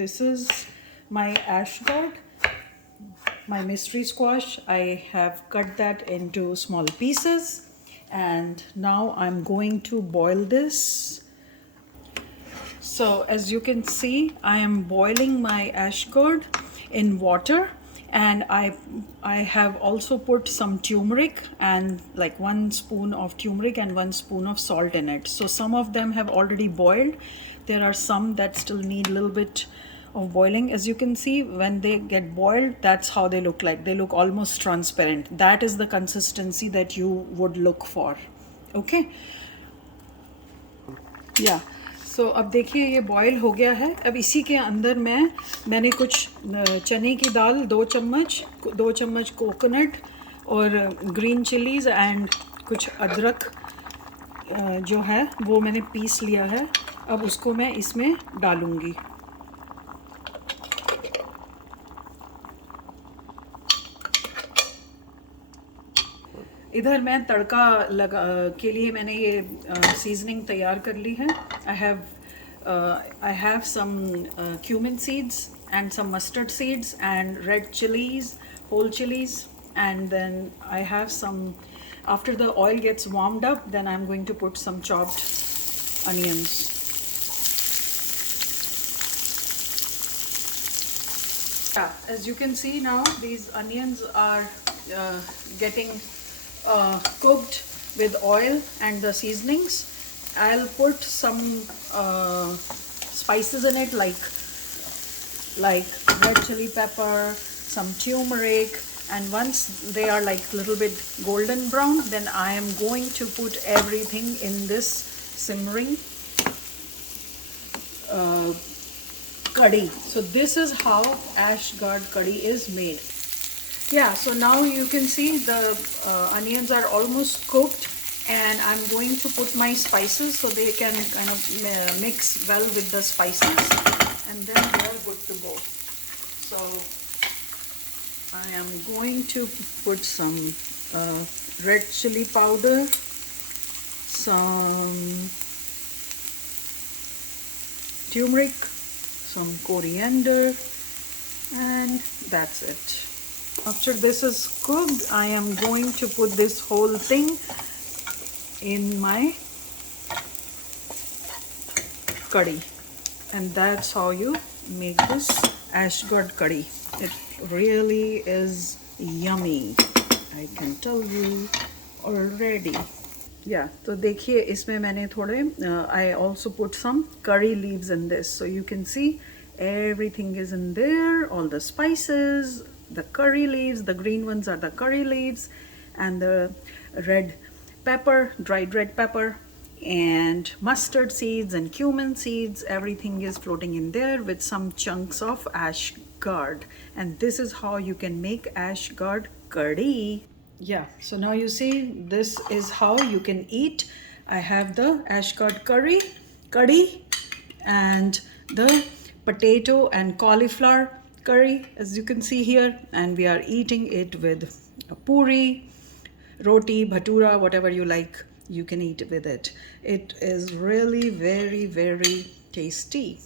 this is my Ashgourd, my mystery squash. I have cut that into small pieces, and now I'm going to boil this. So as you can see, I am boiling my Ashgourd in water, and I have also put some turmeric and like 1 spoon of turmeric and 1 spoon of salt in it. So some of them have already boiled. There are some that still need a little bit of boiling. As you can see, when they get boiled, that's how they look like. They look almost transparent. That is the consistency that you would look for. Okay, या सो अब देखिए ये boil हो गया है. अब इसी के अंदर मैंने कुछ चने की दाल 2 चम्मच कोकोनट और ग्रीन चिलीज़ एंड कुछ अदरक जो है वो मैंने पीस लिया है. अब उसको मैं इसमें डालूँगी. इधर मैं तड़का लगा के लिए मैंने ये सीजनिंग तैयार कर ली है. I have some cumin seeds and some mustard seeds and red chilies, whole chilies, and then I have some, after the oil gets warmed up, then I'm going to put some chopped onions. Yeah, as you can see now, these onions are getting cooked with oil and the seasonings. I'll put some spices in it like red chili pepper, some turmeric, and once they are like a little bit golden brown, then I am going to put everything in this simmering kadhi. So this is how Ashgourd kadhi is made. Yeah, so now you can see the onions are almost cooked, and I'm going to put my spices so they can kind of mix well with the spices, and then they're good to go. So I am going to put some red chili powder, some turmeric, some coriander, and that's it. After this is cooked, I am going to put this whole thing in my curry, and that's how you make this Ashgourd curry. It really is yummy, I can tell you already. Yeah, तो देखिए इसमें मैंने थोड़े I also put some curry leaves in this, so you can see everything is in there, all the spices, the curry leaves, the green ones are the curry leaves, and the red pepper, dried red pepper, and mustard seeds and cumin seeds. Everything is floating in there with some chunks of Ashgourd, and this is how you can make Ashgourd curry. Yeah, so now you see this is how you can eat. I have the Ashgourd curry, and the potato and cauliflower curry, as you can see here, and we are eating it with a puri, roti, bhatura, whatever you like, you can eat with it. It is really very, very tasty.